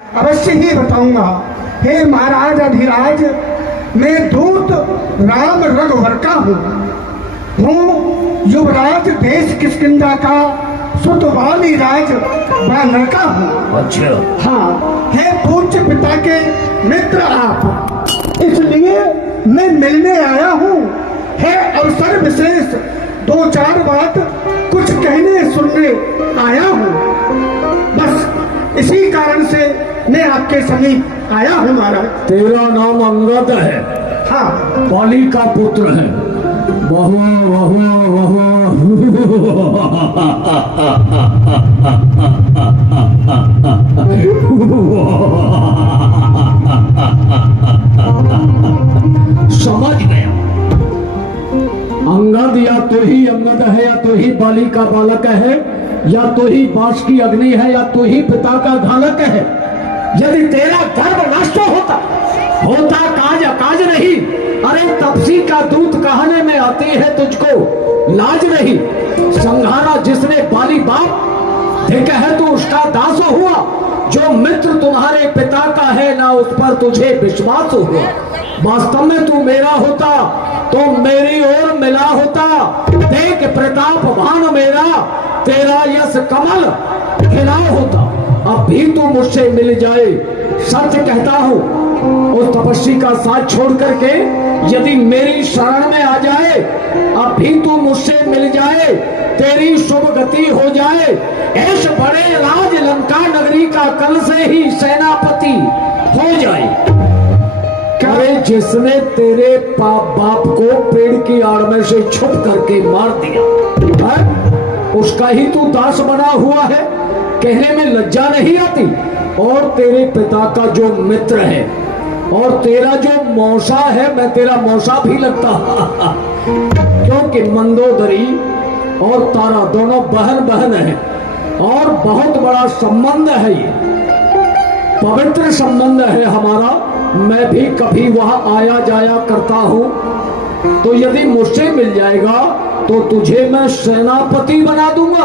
अवश्य ही बताऊंगा। हे महाराज अधिराज, मैं दूत राम रघुवर का हूँ युवराज देश किष्किंधा का सुतवाली राज बानर का हूँ। अच्छा। हाँ, हे पूज्य पिता के मित्र आप, इसलिए मैं मिलने आया हूँ। है अवसर विशेष, दो चार बात कुछ कहने सुनने आया हूँ। बस इसी कारण से मैं आपके समीप आया हूँ महाराज। तेरा नाम अंगद है? हाँ। बाली का पुत्र है। बहु समझ गया। अंगद या तो ही अंगद है, या तो ही बाली का बालक है, या तो ही बांस की अग्नि है, या तो ही पिता का घालक है। यदि तेरा गर्भ नष्ट होता काज अकाज नहीं। अरे तपसी का दूत कहने में आती है, तुझको लाज नहीं। संघारा जिसने बाली बाप ठीक है तो उसका दास हुआ। जो मित्र तुम्हारे पिता का है ना उस पर तुझे विश्वास हुआ। वास्तव में तू मेरा होता तो मेरी ओर मिला होता। देख प्रताप भान मेरा, तेरा यश कमल खिला होता। अब भी तू मुझसे मिल जाए, सच कहता हूँ। उस तपस्वी का साथ छोड़ करके यदि मेरी शरण में आ जाए, अब भी तू मुझसे मिल जाए, तेरी शुभ गति हो जाए। ऐश बड़े राज लंका नगरी का कल से ही सेनापति हो जाए। अरे जिसने तेरे बाप को पेड़ की आड़ में से छुप करके मार दिया है, उसका ही तू दास बना हुआ है। कहने में लज्जा नहीं आती। और तेरे पिता का जो मित्र है और तेरा जो मौसा है, मैं तेरा मौसा भी लगता क्योंकि मंदोदरी और तारा दोनों बहन बहन है और बहुत बड़ा संबंध है। ये पवित्र संबंध है हमारा। मैं भी कभी वहां आया जाया करता हूं। तो यदि मुझसे मिल जाएगा तो तुझे मैं सेनापति बना दूंगा।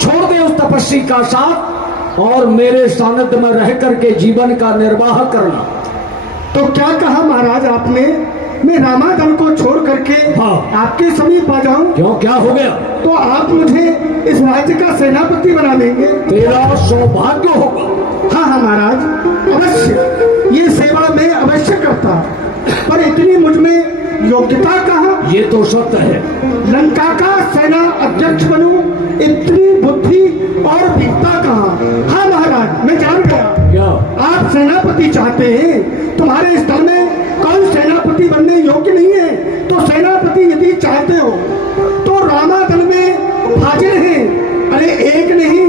छोड़ दे उस तपस्वी का साथ और मेरे सानिध्य में रह करके जीवन का निर्वाह करना। तो क्या कहा महाराज आपने? मैं रामादल को छोड़ करके आपके समीप आ जाऊं? क्यों, क्या हो गया? तो आप मुझे इस राज्य का सेनापति बना देंगे? तेरा सौभाग्य होगा। हाँ हाँ महाराज, अवश्य ये सेवा मैं अवश्य करता। पर इतनी मुझ में योग्यता कहाँ? ये तो सत्य है। लंका का सेना अध्यक्ष बनूं, इतनी बुद्धि और वीरता कहाँ? हाँ महाराज, मैं जान गया। क्या आप सेनापति चाहते हैं? तुम्हारे स्थल में कौन सेनापति बनने योग्य नहीं है? तो सेनापति यदि चाहते हो तो रामादल में हाजिर हैं। अरे एक नहीं,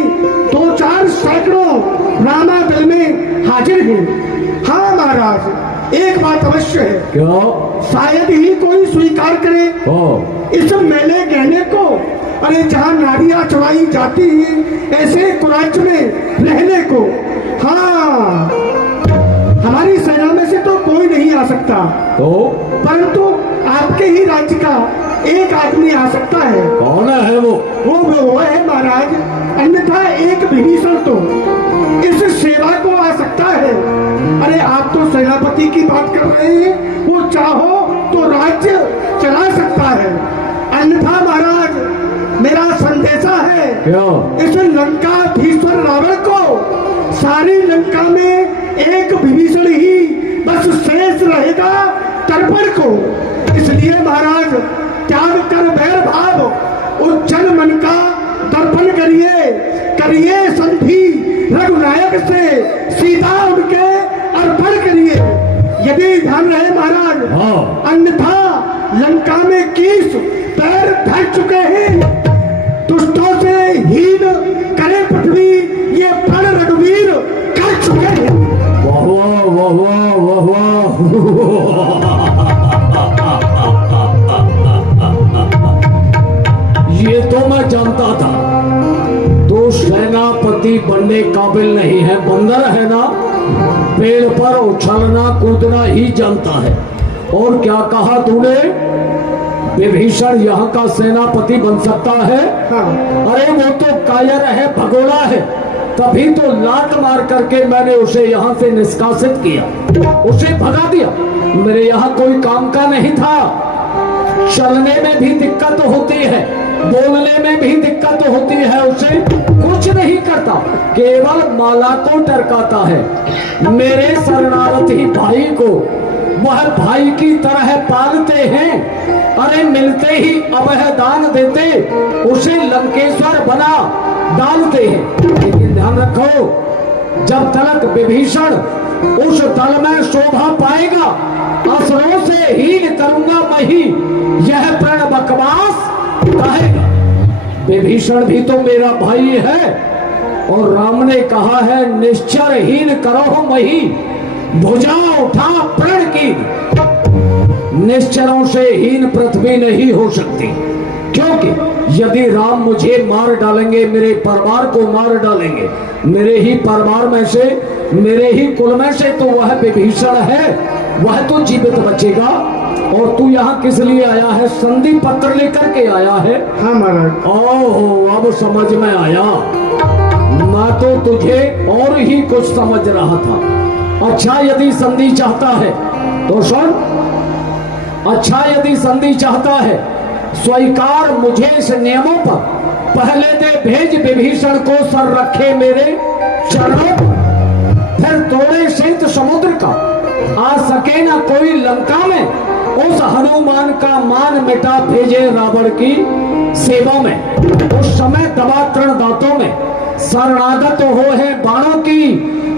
दो चार सैकड़ों रामादल में हाजिर हैं। हाँ महाराज, एक बात अवश्य है। क्या? शायद ही कोई स्वीकार करे इस मेले गहने को। अरे जहाँ नारियां चुराई जाती हैं ऐसे कुराच में रहने को। हाँ, हमारी सेना में से तो कोई नहीं आ सकता, तो परंतु आपके ही राज्य का एक आदमी आ सकता है। कौन है वो? वो है महाराज, अन्यथा एक विभीषण तो इस सेवा को आ सकता है। अरे आप तो सेनापति की बात कर रहे हैं, वो चाहो तो राज्य चला सकता है। अन्यथा महाराज, मेरा संदेशा है इस लंकाधीश्वर रावण को, सारी लंका में एक विभीषण ही बस शेष रहेगा तर्पण को। इसलिए महाराज, त्याग कर वैर भाव, उज्जवल मन का दर्पण करिए, करिए संधि रघुनायक से, सीता उनके अर्पण करिए। यदि ध्यान रहे महाराज, अन्यथा लंका में किस पैर धर चुके हैं। दुष्टों से हीन करे पृथ्वी, ये प्रण रघुवीर कर चुके हैं। वाह वाह वाह वाह वाह। ये तो मैं जानता था। तो सेनापति बनने काबिल नहीं है, बंदर है ना, पेड़ पर उछलना कूदना ही जानता है। और क्या कहा तूने? विभीषण यहाँ का सेनापति बन सकता है? हाँ। अरे वो तो कायर है, भगोड़ा है। तभी तो लात मार करके मैंने उसे यहाँ से निष्कासित किया, उसे भगा दिया। मेरे यहाँ कोई काम का नहीं था। चलने में भी दिक्कत होती है, बोलने में भी दिक्कत होती है, उसे कुछ नहीं करता, केवल माला को टरकाता है। मेरे शरणार्थी भाई को वह भाई की तरह पालते हैं। अरे मिलते ही अभय दान देते, उसे लंकेश्वर बना डालते हैं। लेकिन ध्यान रखो, जब तक विभीषण उस दल में शोभा पाएगा, असुरों से हीन करूंगा मैं ही, यह प्रण बकवास कहेगा। विभीषण भी तो मेरा भाई है, और राम ने कहा है निश्चर हीन करो मही, भुजा उठा प्रण की। निश्चरों से हीन पृथ्वी नहीं हो सकती, क्योंकि यदि राम मुझे मार डालेंगे, मेरे परिवार को मार डालेंगे, मेरे ही परिवार में से, मेरे ही कुल में से तो वह विभीषण है, वह तो जीवित बचेगा। और तू यहाँ किस लिए आया है? संधि पत्र लेकर के आया है? हाँ महाराज। ओहो, अब समझ में आया। मैं तो तुझे और ही कुछ समझ रहा था। अच्छा, यदि संधि चाहता है तो सुन। अच्छा, यदि संधि चाहता है, स्वीकार मुझे इस नियमों पर, पहले दे भेज विभीषण को सर रखे मेरे चरणों पर, फिर तोड़े शीत समुद्र का, आ सके ना कोई लंका में, उस हनुमान का मान मिटा भेजे रावण की सेवा में। उस समय दबा तृण दांतों में, शरणागत हो है बाणों की,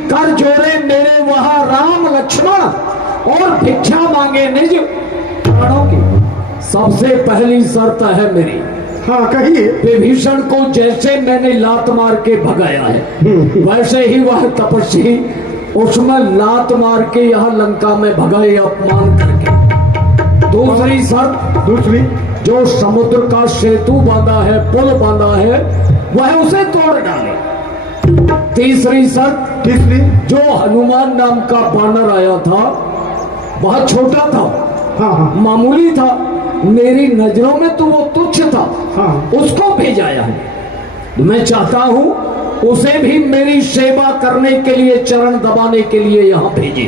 कर जोड़े मेरे वहां राम लक्ष्मण, और भिक्षा मांगे निज प्राणों की। सबसे पहली शर्त है मेरी। हाँ कहिए। विभीषण को जैसे मैंने लात मार के भगाया है, वैसे ही वह तपस्वी उसमें लात मार के यहाँ लंका में भगाए, अपमान करके। दूसरी शर्त, दूसरी, जो समुद्र का सेतु बांधा है, पुल बांधा है, वह उसे तोड़ डाले। तीसरी शर्त, तीसरी, जो हनुमान नाम का बानर आया था, वह छोटा था, हाँ, मामूली था, मेरी नजरों में तो वो तुच्छ था, हाँ, उसको भेजाया है। मैं चाहता हूं उसे भी मेरी सेवा करने के लिए, चरण दबाने के लिए यहां भेजे।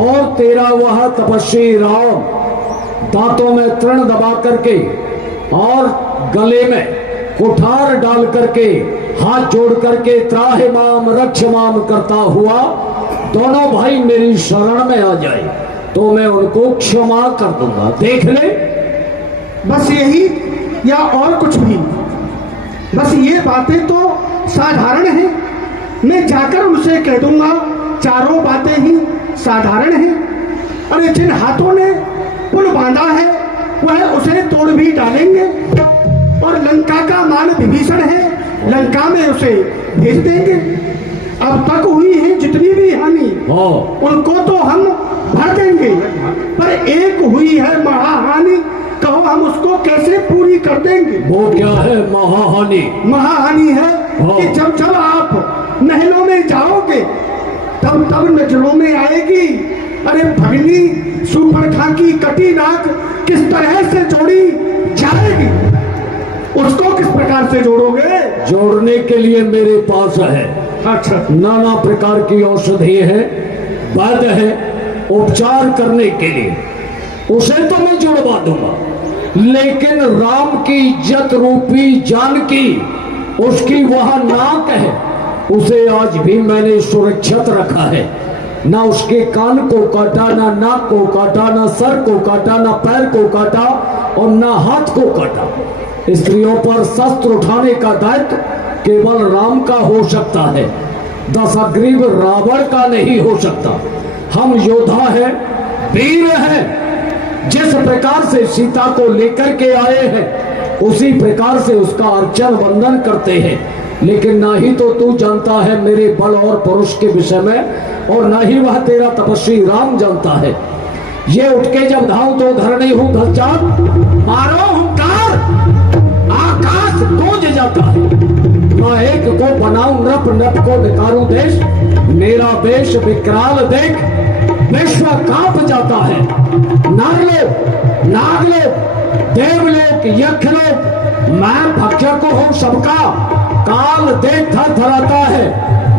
और तेरा वह तपस्वी राम दांतों में तृण दबा करके और गले में कुठार डाल करके, हाथ जोड़ करके त्राहि माम रक्ष माम करता हुआ दोनों भाई मेरी शरण में आ जाए, तो मैं उनको क्षमा कर दूंगा। देख ले, बस यही या और कुछ भी? बस ये बातें तो साधारण हैं, मैं जाकर उनसे कह दूंगा, चारों बातें ही साधारण हैं। अरे जिन हाथों ने पुल बांधा है, वह उसे तोड़ भी डालेंगे, और लंका का मान विभीषण है, लंका में उसे भेज देंगे। अब तक हुई है जितनी भी हानि, उनको तो हम भर देंगे, पर एक हुई है महाहानि, कहो हम उसको कैसे पूरी कर देंगे? वो क्या है महाहानि? महाहानि है कि जब जब आप महलों में जाओगे, तब तब नजरों में आएगी, अरे भगनी सुपर्णखा की कटी नाक किस तरह से जोड़ी जाएगी, उसको किस प्रकार से जोड़ोगे? जोड़ने के लिए मेरे पास है, अच्छा, नाना प्रकार की औषधि है, वैद्य है, उपचार करने के लिए उसे तो मैं जुड़वा दूंगा। लेकिन राम की इज्जत रूपी जानकी, उसकी वह नाक है, उसे आज भी मैंने सुरक्षित रखा है। ना उसके कान को काटा, ना नाक को काटा, ना सर को काटा, ना पैर को काटा, और ना हाथ को काटा। स्त्रियों पर शस्त्र उठाने का दायित्व केवल राम का हो सकता है, दशग्रीव रावण का नहीं हो सकता। हम योद्धा हैं, वीर हैं। जिस प्रकार से सीता को लेकर के आए हैं, उसी प्रकार से उसका अर्चन वंदन करते हैं। लेकिन ना ही तो तू जानता है मेरे बल और पुरुष के विषय में, और ना ही वह तेरा तपस्वी राम जानता है। ये उठ के जब धाव तो धरनी हूं धचान, मारो हुंकार, आकाश गूंज जाता है। मैं एक को बनाऊं नृप, नृप को निकारूं देश, मेरा वेश विकराल देख विश्व कांप जाता है। नागलोक, नागलोक, देवलोक, यक्षलोक, मैं भक्षक हूं सबका, काल देख थरथराता है।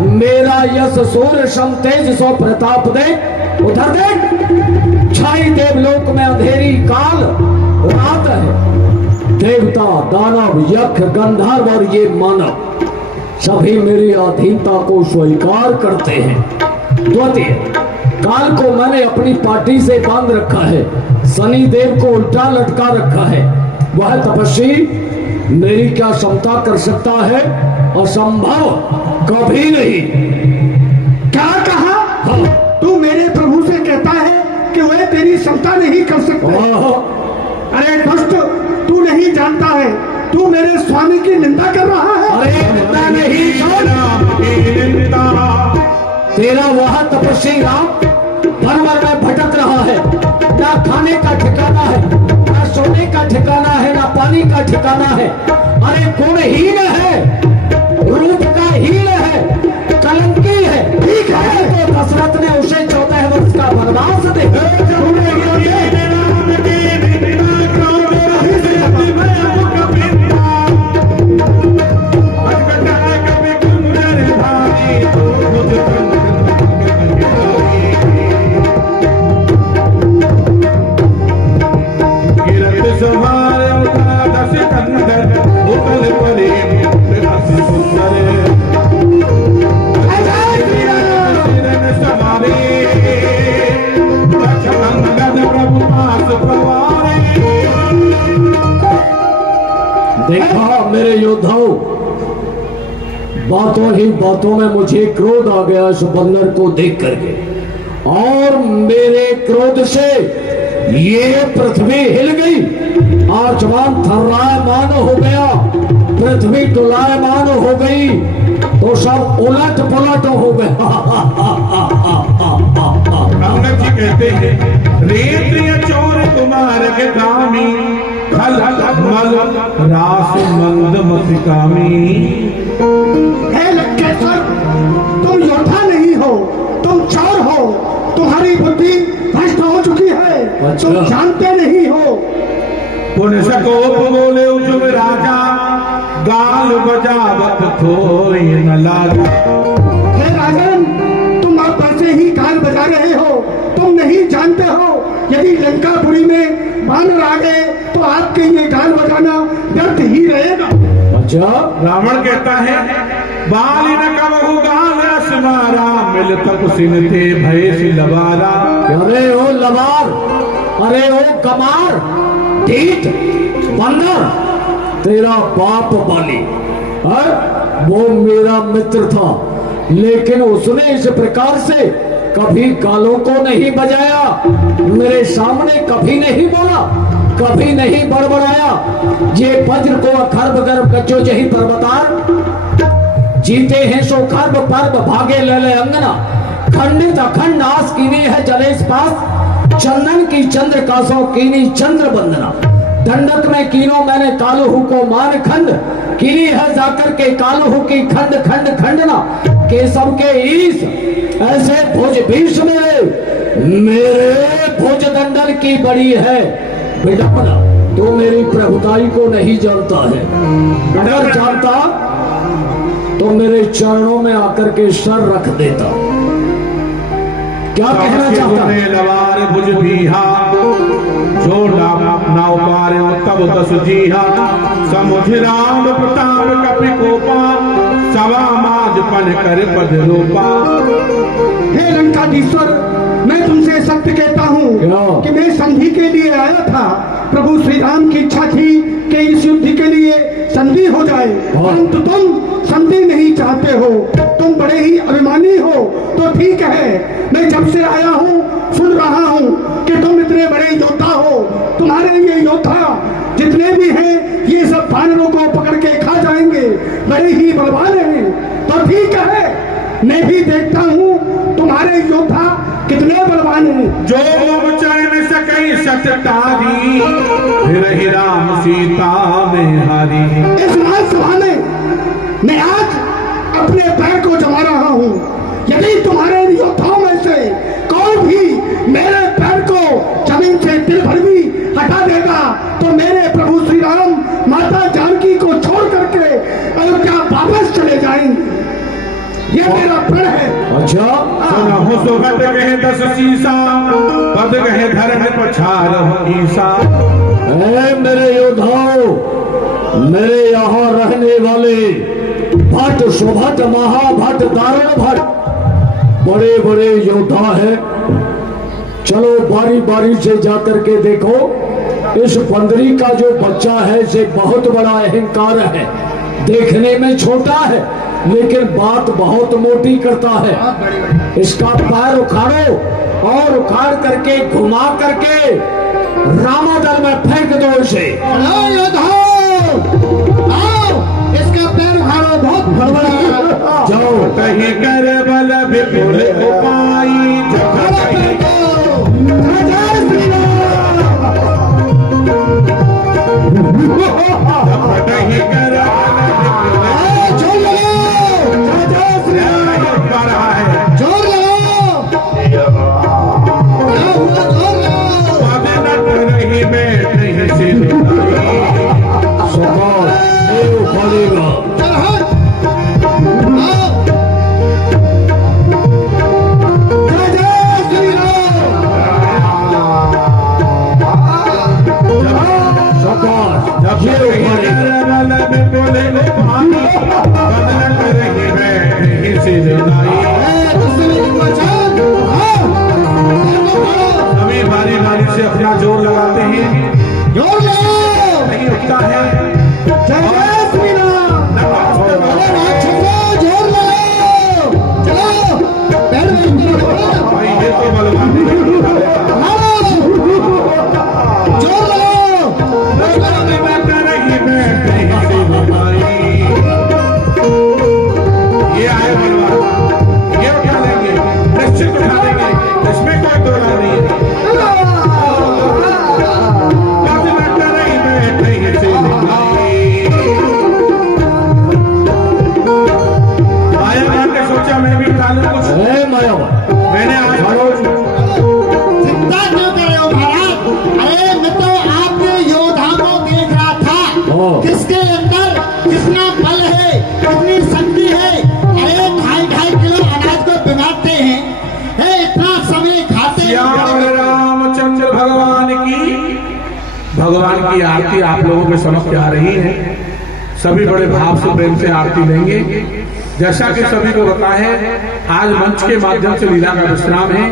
मेरा यश सूर्य सम तेज सो प्रताप दे। उधर देख, छाई देवलोक में अंधेरी काल रात है। देवता, दानव, यक्ष, गंधर्व और ये मानव सभी मेरी अधीनता को स्वीकार करते हैं। द्वितीय, काल को मैंने अपनी पार्टी से बांध रखा है, शनि देव को उल्टा लटका रखा है। वह तपस्वी मेरी क्या क्षमता कर सकता है? असंभव, कभी नहीं। क्या कहा? हाँ। तू मेरे प्रभु से कहता है कि वह तेरी क्षमता नहीं कर सकते? अरे दुष्ट, तू नहीं जानता है, तू मेरे स्वामी की निंदा कर रहा है। अरे निंदा नहीं, तेरा वह तपस्वी राम भर भर में भटक रहा है। ना खाने का ठिकाना है, ना सोने का ठिकाना है, ना पानी का ठिकाना है। अरे गुणहीन है, रूप का हीन है, कलंकी है। ठीक है, तो दशरथ ने उसे 14 वर्ष का वनवास दे। देखा मेरे योद्धाओं, बातों ही बातों में मुझे क्रोध आ गया इस बंदर को देख करके, और मेरे क्रोध से ये पृथ्वी हिल गई, आसमान थर्रायमान हो गया, पृथ्वी डुलायमान हो गई, तो सब उलट पलट हो गया। जी कहते हैं, रेत चोर तुम्हारे के दामी, खल मल रास मंद मतिकामी। हे लंकेश्वर, तुम योद्धा नहीं हो, तुम चोर हो। तुम्हारी बुद्धि भ्रष्ट हो चुकी है, तुम जानते नहीं हो। पुन सकोप बोले उजुम राजा, गाल बजावत थोड़ी न लागा। हे राजन, तुम आप वैसे ही गाल बजा रहे हो। तुम नहीं जानते हो, यदि लंकापुरी में बानर आ गए तो आपके ये गाल बजाना व्यर्थ ही रहेगा। अच्छा, रावण कहता है, बाली न कबहु गाल असमारा, मिल तप सिन थे भय सि लबारा। अरे ओ लबार, अरे ओ कमार, ढीठ, बंदर, तेरा बाप बाली है, वो मेरा मित्र था, लेकिन उसने इस प्रकार से कभी गालों को नहीं बजाया, मेरे सामने कभी नहीं बोला, कभी नहीं बड़बड़ाया। ये वज्र को अखर्ब गर्भ कच्चो जही पर्वतार, जीते हैं सो खर्ब पर्व भागे लले अंगना, खंडित अखंड आस कीनी है जलेश पास, चंदन की चंद्र कासों कीनी चंद्र बंदना, दंडक में कीनो मैंने कालुहु को मान खंड, कीनी है जाकर के कालुहु की खंड खंड खंडना, केशव के ईश ऐसे भुज भीष मेरे भुज दंडन की बड़ी है विडंबना। तो मेरी प्रभुताई को नहीं जानता है, अगर जानता तो मेरे चरणों में आकर के सर रख देता। क्या कहना चाहता है? लवार भुज भीहा, जो नाव पारे तब दस जीहा, समुझ राम प्रताप कपि कोपा, सवा माज पन कर पद रूपा। हे लंकाधीश्वर, मैं तुमसे सत्य कहता हूँ कि मैं संधि के लिए आया था। प्रभु श्री राम की इच्छा थी कि इस युद्ध के लिए संधि हो जाए, परंतु तुम संधि नहीं चाहते हो, तुम बड़े ही अभिमानी हो। तो ठीक है, मैं जब से आया हूँ सुन रहा हूँ कि तुम इतने बड़े योद्धा हो। तुम्हारे ये योद्धा जितने भी हैं, ये सब वानरों को पकड़ के खा जाएंगे, बड़े ही बलवान हैं। तो ठीक है, मैं भी देखता हूँ तुम्हारे योद्धा कितने बलवान हैं। जो चरण सकई सततारी, फिर राम सीता में हारी। इस राजसभा में मैं आज अपने पैर को जमा रहा हूँ। यदि तुम्हारे योद्धाओं में से कोई भी मेरे पैर को जमीन से तिल भर भी हटा देगा, तो मेरे प्रभु श्री राम माता जानकी को छोड़ करके अयोध्या वापस ये मेरा प्रण है। अच्छा, सुनहु सुगत कहे 10 शीशा, पद कहे धरण पछार ईसा। ऐ मेरे योद्धाओं, मेरे यहाँ रहने वाले भट्ट, सुभट, महाभट्ट, दारुण भट्ट बड़े बड़े योद्धा हैं। चलो बारी बारी से जाकर के देखो, इस बंदरी का जो बच्चा है इसे बहुत बड़ा अहंकार है। देखने में छोटा है लेकिन बात बहुत मोटी करता है। इसका पैर उखाड़ो और उखाड़ करके घुमा करके रामादल में फेंक दो इसे। चलो योद्धाओ, आओ इसका पैर उखाड़ो, बहुत बड़बड़ा जाओ। कहीं कर बल विपुल उपाई, जब कहीं नहीं कर जोर लगाओ, पा रहा है। जोर लगाओ, क्या हुआ, जोर लगाओ। पद न नहीं बैठ नहीं सिर सुबह देव पड़ेगा। चल हट, आओ। जय जय श्री राम। जब ये वाला में बोले लो पानी, बदन नहीं बैठ नहीं सिर सभी बारी बारी से अपना जोर लगाते हैं। जोर लगाओ, नहीं उठता है। जय जय श्री राम। अरे राक्षसों, जोर लगाओ, चलो पैर में उतरो। भाई ये तो बलवान है। जोर लगाओ, बदन नहीं बैठ नहीं सिर ये आए बलवान, ये उठा लेंगे, निश्चित उठा लेंगे, इसमें कोई दो राय नहीं है। बदन नहीं बैठ नहीं सिर आया मैंने सोचा मैं भी उठा लूं कुछ। ऐ मायावन, मैंने आज चिंता क्यों कर रहे हो महाराज? अरे मैं तो आपके योद्धा को देख रहा था, किसके अंदर कितना बल है, कितनी शक्ति है। अरे 2.5 किलो अनाज को बिगाड़ते हैं, इतना समय खाते श्याम हैं। रामचंद्र भगवान की आरती आप लोगों के समक्ष आ रही है। सभी बड़े भाव से प्रेम से आरती लेंगे। जैसा कि सभी को पता है, आज मंच के माध्यम से लीला का विश्राम है।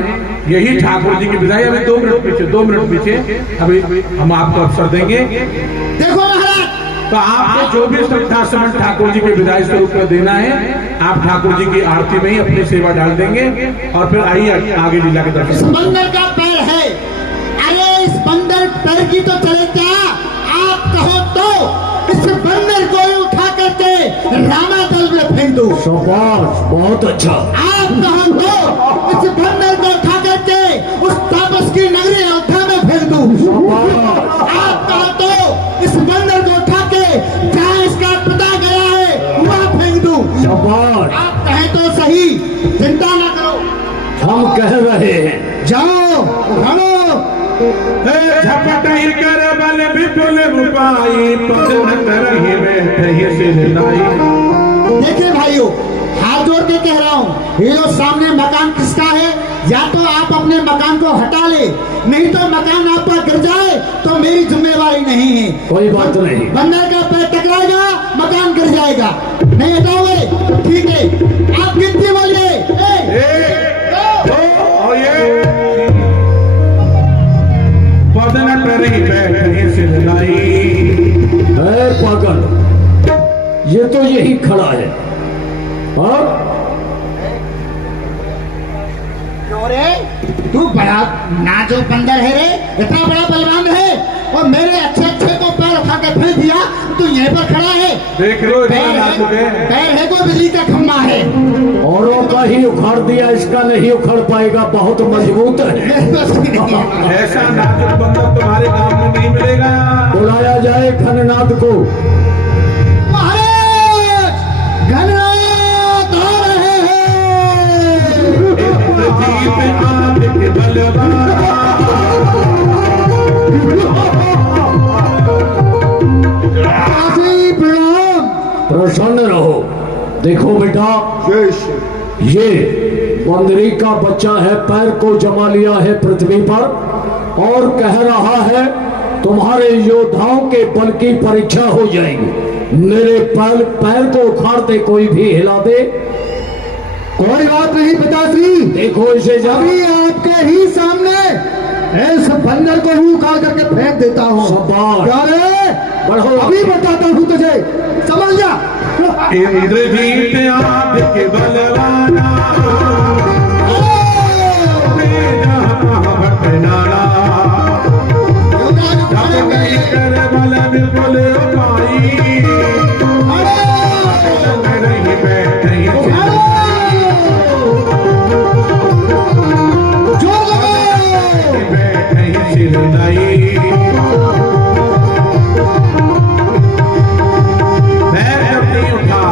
यही ठाकुर जी की विदाई। अभी 2 मिनट पीछे अभी हम आपको अवसर देंगे। देखो महाराज, तो आपको जो भी श्रद्धा सुमन ठाकुर जी के विदाई स्वरूप में देना है, आप ठाकुर जी की आरती में ही अपनी सेवा डाल देंगे और फिर आइए आगे लीला के इस दर्शन। बंदर का पैर है। अरे इस बंदर पैर की तो चले क्या, आप कहो तो इस बंदर को ही उठा करके रामादल में फेंक दो। शाबाश, बहुत अच्छा। आप कहो तो इस बंदर को उठा करके उस तापस की नगरी अयोध्या में फेंक दो। आप कहो तो इस बंदर को उठा के जहाँ इसका पिता गया है वहाँ फेंक दो। शाबाश, आप कहें तो सही, चिंता ना करो, हम कह रहे हैं। जाओ उठाओ। झपट ही कर बल विपुल उपाई, पद न रही बैठ ही सिर नाई। देखिए भाइयों, हाथ जोड़ के कह रहा हूँ, ये जो सामने मकान किसका है, या तो आप अपने मकान को हटा ले, नहीं तो मकान आपका गिर जाए तो मेरी जिम्मेवारी नहीं है। कोई बात नहीं। बंदर का पैर टकराएगा, मकान गिर जाएगा। नहीं हटाओगे, ठीक है। आप गिनती बोलिए, 1, 2 और ये पद न रही बैठ ही सिर नाई। है पागल, ये तो यही खड़ा है। और रे तू बड़ा नाजुक बंदर है रे, इतना बड़ा बलवान है, और मेरे अच्छे अच्छे को पैर उठा के फेंक दिया, तू यहीं पर खड़ा है। देख लो पैर है को बिजली का खंभा है। औरों का ही उखाड़ दिया, इसका नहीं उखड़ पाएगा, बहुत मजबूत है। ऐसा नाजुक बंदर तुम्हारे गांव में नहीं मिलेगा। बुलाया जाए घननाथ को। महाराज, घननाथ आ रहे हैं। जीत आदित्य बलवान, काशी प्रणाम। प्रसन्न रहो। देखो बेटा, ये बंदरी का बच्चा है, पैर को जमा लिया है पृथ्वी पर और कह रहा है तुम्हारे योद्धाओं के बल की परीक्षा हो जाएगी। मेरे पैर को उखाड़ दे, कोई भी हिला दे। कोई बात नहीं पिताश्री, देखो इसे अभी आपके ही सामने इस बंदर को ही उखाड़ करके फेंक देता हूँ। शाबाश। अरे बढ़ो, अभी बताता हूँ तुझे, समझ जा। इंद्रजीत आदित्य बलवाना, भटनाना, जब कहीं कर बल बिल्कुल पाई, नहीं बैठी बैठी सिरनाई, मैं जब नहीं उठा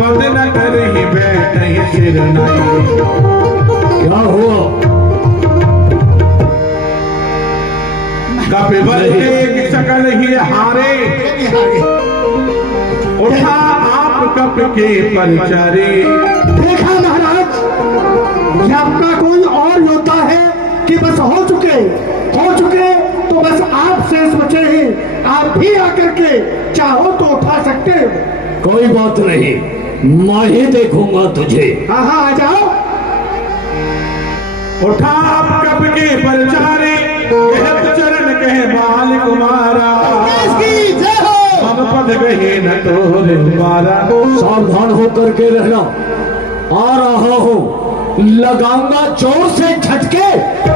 बंद न कर ही बैठी सिरनाई। क्या हुआ? कपिबल की शकल ही हारे, उठा आप कप के परिचारे। देखा महाराज, ये आपका कोई और योद्धा है कि बस हो चुके तो बस आप शेष बचे हैं। आप भी आकर के चाहो तो उठा सकते हो। कोई बात नहीं, मैं ही देखूंगा तुझे। हाँ हाँ, आ जाओ। उठा आप कप के परिचारे, कहत चरण कहे बाल कुमारा, हम पद गए न तोरे मारा। सावधान होकर के रहना, आ रहा हूँ, लगाऊंगा जोर से झटके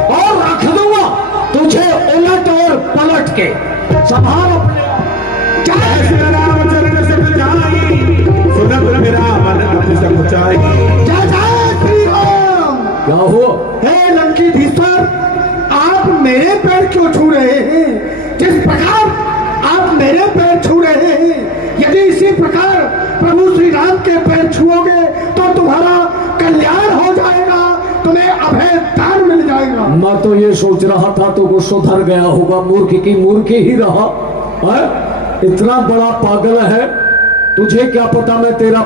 और रख दूंगा तुझे उलट और पलट के। संभाल अपने जय राम चरण सिद्ध जाई, सुनत मेरा मन अति समुचाई। जय जय श्री राम। क्या हो? हे लंकीधीश्वर, आप मेरे पैर क्यों छू रहे हैं? जिस प्रकार आप मेरे पैर छू रहे हैं, यदि इसी प्रकार प्रभु श्री राम के पैर छुओगे तो तुम्हारा कल्याण हो जाएगा, तुम्हें अभय दान मिल जाएगा। मैं तो ये सोच रहा था तो वो सुधर गया होगा, मूर्ख की मूर्ख ही रहा है? इतना बड़ा पागल है, तुझे क्या पता मैं तेरा